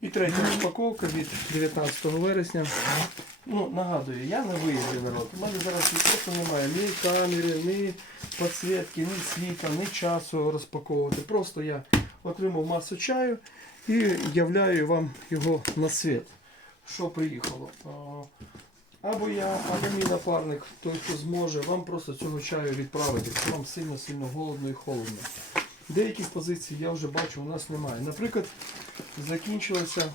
І третя розпаковка від 19 вересня. Ну, нагадую, я на виїзді народ. У мене зараз просто немає ні камери, ні підсвітки, ні світла, ні часу розпаковувати. Просто я отримав масу чаю і являю вам його на світ. Що приїхало? Або я, або мій напарник, той, хто зможе, вам просто цього чаю відправити, якщо вам сильно-сильно голодно і холодно. Деяких позицій я вже бачу, у нас немає. Наприклад, закінчилася,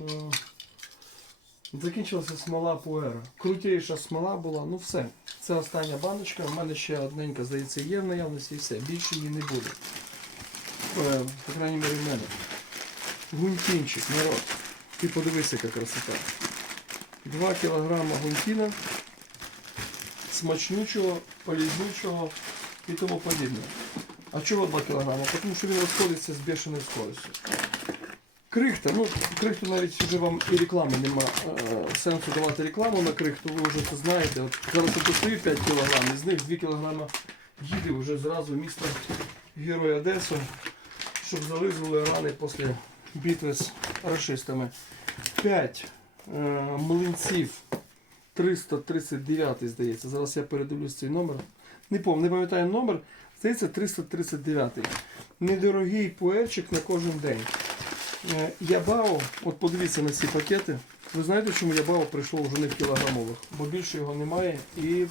е, закінчилася смола пуера. Крутіша смола була, ну все. Це остання баночка. У мене ще одненька, здається, є в наявності і все. Більше її не буде. Е, По крайній мірі в мене. Гунтінчик, народ. Ти подивися, яка красота. 2 кілограма гунтіна, смачнючого, полізнючого і тому подібне. А чого 2 кілограма? Тому що він розходиться з бешеною скоростю. Крихта, ну крихту навіть вже вам і реклами нема е, сенсу давати рекламу на крихту, ви вже це знаєте. От зараз достаю 5 кілограм, з них 2 кілограма їде вже зразу в місто Одесу, щоб зализували рани після битви з рашистами. 5 е, млинців 339, здається. Зараз я передивлюсь цей номер. Не пам'ятаю, не пам'ятаю номер. Здається, 339. Недорогий пуерчик на кожен день. Е, Ябао, от подивіться на ці пакети. Ви знаєте, чому Ябао прийшло вже не в кілограмових? Бо більше його немає і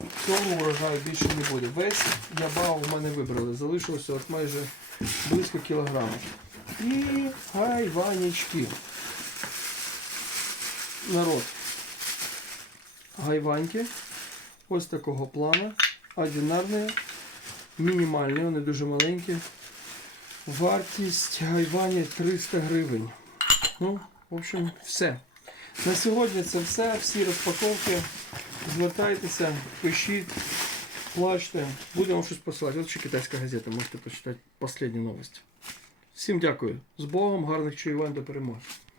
в цьому врожаю більше не буде. Весь Ябао в мене вибрали. Залишилося от майже близько кілограма. І гайванічки. Народ. Гайваньки. Ось такого плана. Одинарні, мінімальні, вони дуже маленькі. Вартість гайвані 300 гривень. Ну, в общем, все. На сьогодні це все. Всі розпаковки. Звертайтеся, пишіть, плачте. Будемо щось посилати. От ще китайська газета, можете почитати останні новості. Всім дякую. З Богом, гарних чуювань до перемоги.